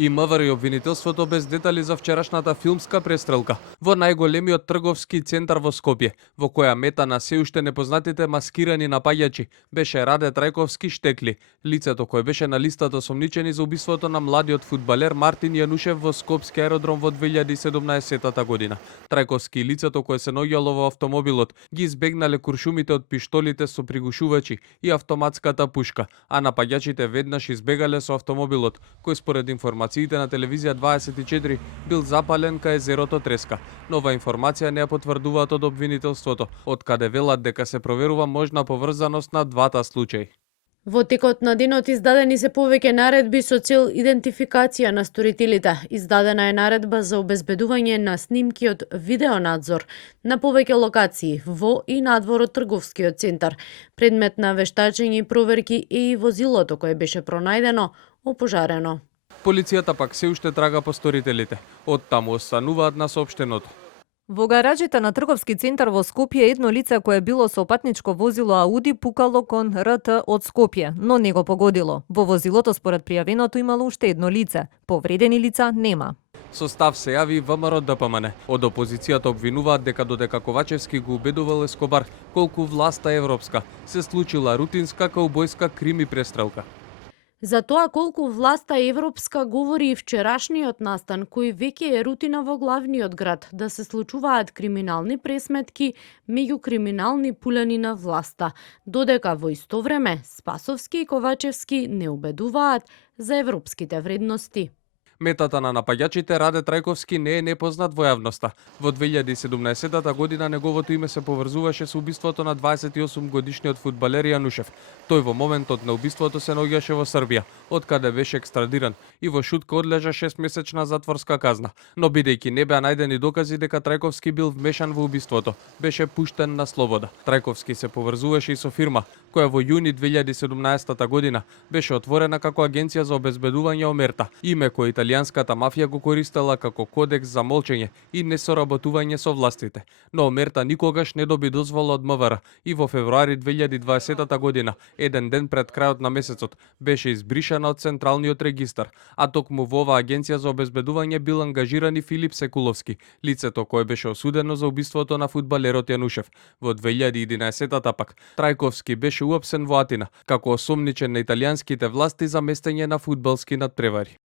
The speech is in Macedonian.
И МВР и обвинителството без детали за вчерашната филмска престрелка во најголемиот трговски центар во Скопје, во која мета на се уште непознатите маскирани напаѓачи беше Раде Трајковски Штекли, лицето кое беше на листата осомничени за убиството на младиот фудбалер Мартин Јанушев во Скопски аеродром во 2017 година. Трајковски и лицето кое се наоѓало во автомобилот ги избегнале куршумите од пиштолите со пригушувачи и автоматската пушка, а напаѓачите веднаш избегале со автомобилот, кој според информациите на телевизија 24 бил запален кај езерото Треска. Нова информација не ја потврдуваат од обвинителството, од каде велат дека се проверува можна поврзаност на двата случаи. Во текот на денот издадени се повеќе наредби со цел идентификација на сторителите. Издадена е наредба за обезбедување на снимки од видеонадзор на повеќе локации во и надвор од трговскиот центар. Предмет на вештачење и проверки е и возилото кое беше пронајдено опожарено. Полицијата пак се уште трага по сторителите. Од таму остануваат на соопштеното. Во гаражите на трговски центар во Скопје едно лице кое било со патничко возило Ауди пукало кон РТ од Скопје, но не го погодило. Во возилото според пријавеното имало уште едно лице. Повредени лица нема. Со став се јави ВМРО ДПМН. Од опозицијата обвинуваат дека додека Ковачевски го убедувал Ескобар колку власта европска, се случила рутинска каубојска крими престрелка. За тоа колку власта европска говори и вчерашниот настан, кој веќе е рутина во главниот град, да се случуваат криминални пресметки меѓу криминални пулени на власта, додека во исто време Спасовски и Ковачевски не убедуваат за европските вредности. Метата на напаѓачите Раде Трајковски не е непознат во јавноста. Во 2017 година неговото име се поврзуваше со убиството на 28 годишниот фудбалер Јанушев. Тој во моментот на убиството се наоѓаше во Србија, од каде беше екстрадиран и во шутка одлежа 6-месечна затворска казна. Но бидејќи не беа најдени докази дека Трајковски бил вмешан во убиството, беше пуштен на слобода. Трајковски се поврзуваше и со фирма која во јуни 2017 година беше отворена како агенција за обезбедување омерта, име кое италијанската мафија го користела како кодекс за молчење и несоработување со властите. Но омерта никогаш не доби дозвола од МВР и во февруари 2020 година, еден ден пред крајот на месецот, беше избришана од Централниот регистар, а токму во оваа агенција за обезбедување бил ангажиран и Филип Секуловски, лицето кое беше осудено за убиството на фудбалерот Јанушев. Во 2011 пак Трајковски беше уапсен во Атина, како осомничен на италијанските власти за местење на фудбалски надпревари.